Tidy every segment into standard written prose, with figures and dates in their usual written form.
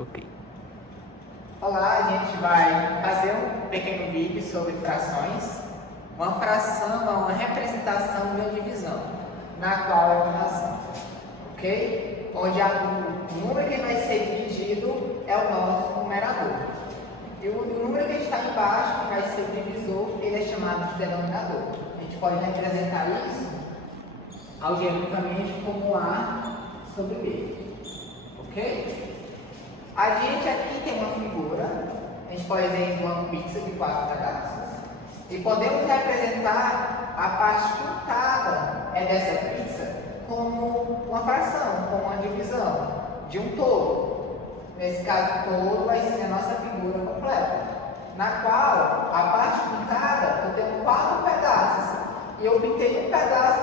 Ok. Olá, a gente vai fazer um pequeno vídeo sobre frações. Uma fração é uma representação de uma divisão, na qual é uma fração, ok? Onde o número que vai ser dividido é o nosso numerador. E o número que está embaixo, que vai ser o divisor, ele é chamado de denominador. A gente pode representar isso algebricamente como A sobre B, ok? A gente aqui tem uma figura, a gente pode ver uma pizza de 4 pedaços e podemos representar a parte pintada dessa pizza como uma fração, como uma divisão de um todo. Nesse caso, todo vai ser a nossa figura completa, na qual a parte pintada eu tenho 4 pedaços e eu pintei um pedaço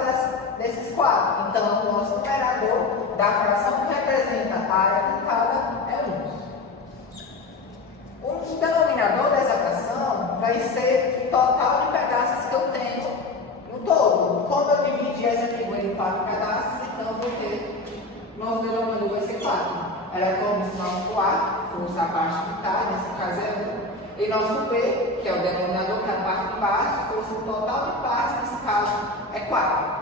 desses 4. Então, o nosso numerador da fração que representa a área pintada é 1. O denominador dessa fração vai ser o total de pedaços que eu tenho no todo. Como eu dividi essa figura em 4 pedaços, então eu vou ter, nosso denominador vai ser 4. Era como se nosso A fosse a parte pintada, nesse caso é 1. E nosso B, que é o denominador, que é a parte de baixo, fosse o total de partes, nesse caso é 4.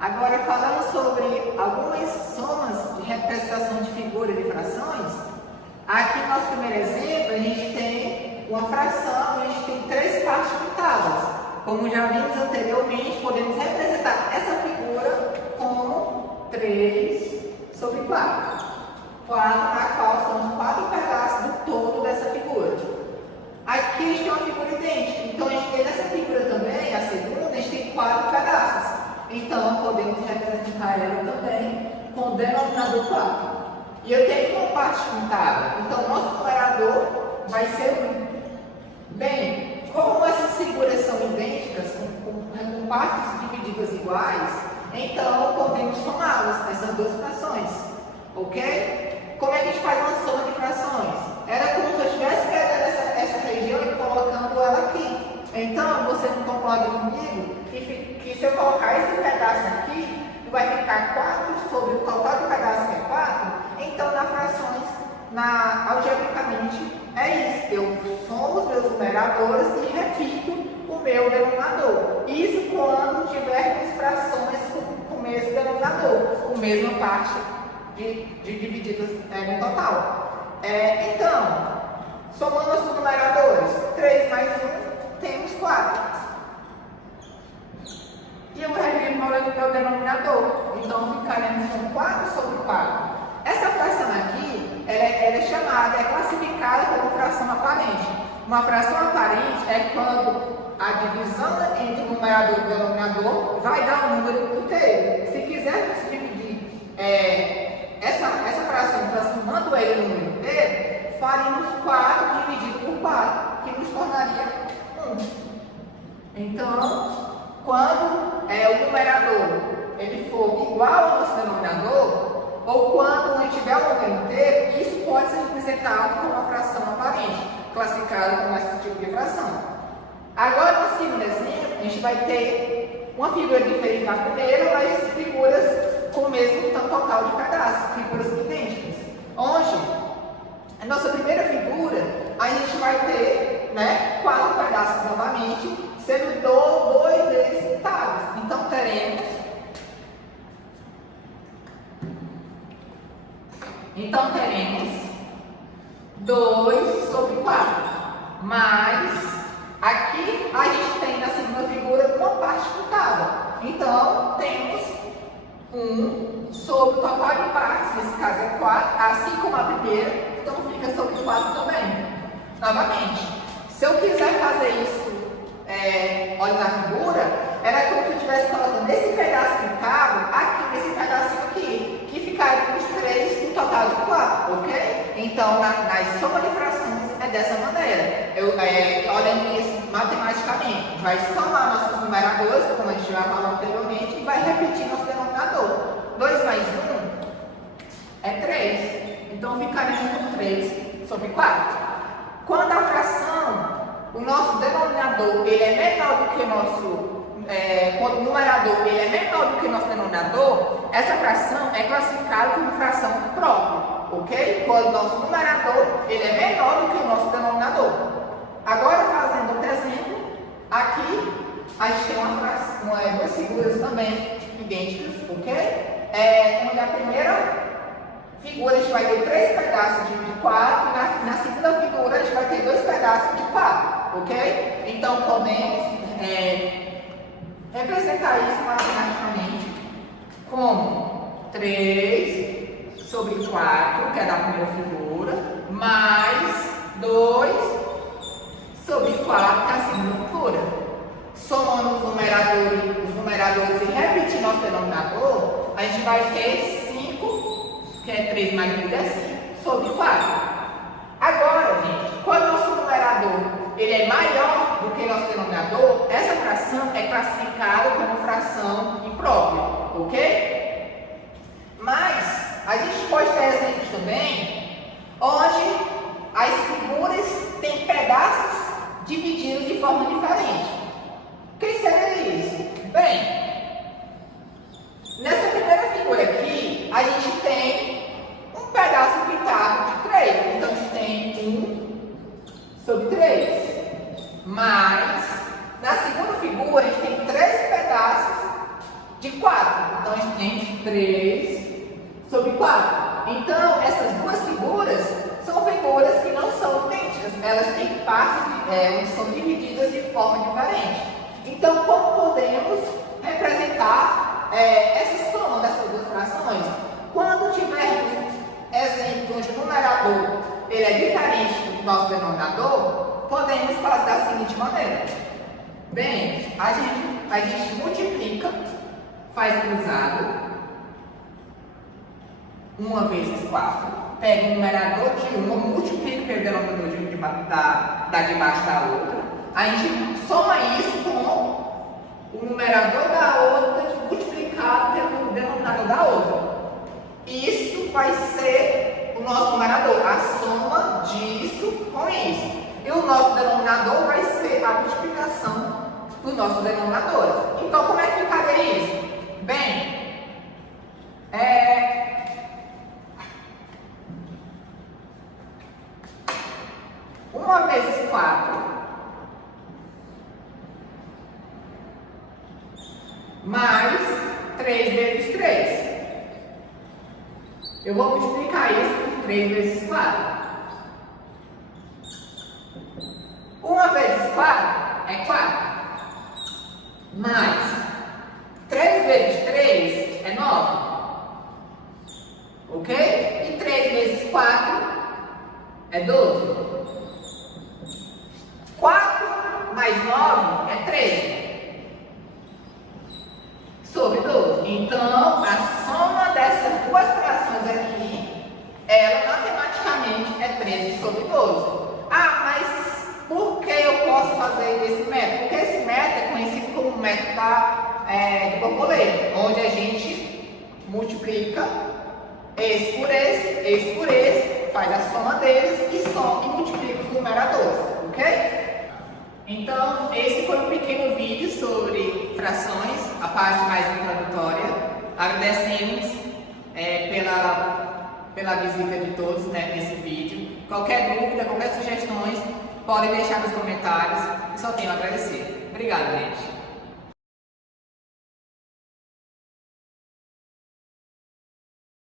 Agora, falando sobre algumas somas de representação de figuras de frações, aqui no nosso primeiro exemplo, a gente tem uma fração, a gente tem 3 partes pintadas. Como já vimos anteriormente, podemos representar essa figura como 3 sobre 4. 4 na qual são os 4 pedaços do todo dessa figura. Aqui a gente tem uma figura idêntica, então a gente tem nessa figura também, a segunda, a gente tem 4 pedaços. Então podemos representar ela também com o denominador 4. E eu tenho uma parte pintada, então o nosso numerador vai ser 1. Bem, como essas figuras são idênticas, com partes divididas iguais, então podemos somá-las, essas duas frações, ok? Como é que a gente faz uma soma de frações? Era como se eu estivesse pegando essa região e colocando ela aqui. Então, você não concorda comigo que se eu colocar esse pedaço aqui, vai ficar 4 sobre o total de pedaços que é 4, então nas frações, algebricamente, é isso. Eu somo os meus numeradores e repito o meu denominador. Isso quando tivermos frações com o mesmo denominador, com a mesma parte de divididas no total. Então, somando os numeradores, 3 mais 1, temos 4. E eu revivo o meu denominador, então ficaremos com 4 sobre 4. Essa fração aqui, ela é chamada, é classificada como fração aparente. Uma fração aparente é quando a divisão entre o numerador e o denominador vai dar um número inteiro. Se quisermos dividir essa fração transformando ele no número inteiro, faríamos 4 dividido por 4, que nos tornaria 1. Então, quando o numerador ele for igual ao nosso denominador, ou quando não tiver um número inteiro, isso pode ser representado como uma fração aparente, classificada como esse tipo de fração. Agora, no segundo exemplo, a gente vai ter uma figura diferente da primeira, mas figuras com o mesmo total de pedaços, figuras idênticas. Onde, a nossa primeira figura, a gente vai ter 4 pedaços novamente, sendo 2 deles pintados. Então, teremos 2 sobre 4. Mas, aqui a gente tem na segunda figura uma parte pintada. Então, temos 1 sobre o total de partes, nesse caso é 4, assim como a primeira, então fica sobre 4 também. Novamente, se eu quiser fazer isso, olha na figura, era como se eu estivesse colocando esse pedaço pintado aqui, nesse pedacinho aqui, que ficaria os 3 no total de 4, ok? Então, na soma de frações é dessa maneira. Olhando isso matematicamente, vai somar nossos numeradores, como a gente já falou anteriormente, e vai repetir nosso denominador. 2 mais 1 é 3. Então, ficaremos com 3 sobre 4. Quando a fração, o nosso denominador ele é menor do que o nosso quando o numerador ele é menor do que o nosso denominador, essa fração é classificada como fração própria. ok? Quando o nosso numerador ele é menor do que o nosso denominador. Agora, fazendo outro exemplo, aqui a gente tem duas figuras também idênticas, ok? Onde a primeira figura a gente vai ter 3 pedaços de 4 e na segunda figura a gente vai ter 2 pedaços de 4, ok? Então podemos representar isso matematicamente como 3 sobre 4, que é da primeira figura, mais 2 sobre 4, que é a segunda figura. Somando os numeradores e repetindo nosso denominador, a gente vai ter 5, que é 3 mais 2 é 5, sobre 4. Agora, gente, quando o nosso numerador ele é maior do que o nosso denominador, essa fração é classificada como fração imprópria, ok? Mas a gente pode ter exemplos também onde as figuras têm pedaços divididos de forma diferente. O que seria isso? Bem, nessa primeira figura aqui, a gente tem um pedaço pintado de 3. Então, a gente tem 1 sobre 3. Mas, na segunda figura, a gente tem 3 pedaços de 4. Então, a gente tem 3 sobre 4. Então, essas duas figuras são figuras que não são idênticas. Elas têm partes, são divididas de forma diferente. Então, como podemos representar essa soma dessas duas frações? Quando tivermos exemplos onde o numerador ele é diferente do nosso denominador, podemos fazer da seguinte maneira. Bem, a gente multiplica, faz cruzado, 1 vezes 4, pega o numerador de uma, multiplica pelo denominador de debaixo da outra, a gente soma isso com o numerador da outra multiplicado pelo denominador da outra. Isso vai ser o nosso numerador, a soma disso com isso. E o nosso denominador vai ser a multiplicação dos nossos denominadores. Então, como é que ficaria isso? Bem, 1 vezes 4 mais 3 vezes 3. Eu vou multiplicar isso por 3 vezes 4. 1 vezes 4 é 4. Mais 3 vezes 3 é 9. Ok? E 3 vezes 4 é 12. 4 mais 9 é 13. Sobre 12. Então, a soma dessas duas frações aqui, ela matematicamente é 13 sobre 12. Ah, mas por que eu posso fazer esse método? Porque esse método é conhecido como método de borboleta, onde a gente multiplica esse por esse, faz a soma deles e multiplica os numeradores, ok? Então, esse foi um pequeno vídeo sobre frações, a parte mais introdutória. Agradecemos pela visita de todos nesse vídeo. Qualquer dúvida, qualquer sugestões, podem deixar nos comentários. Só tenho a agradecer. Obrigado, gente.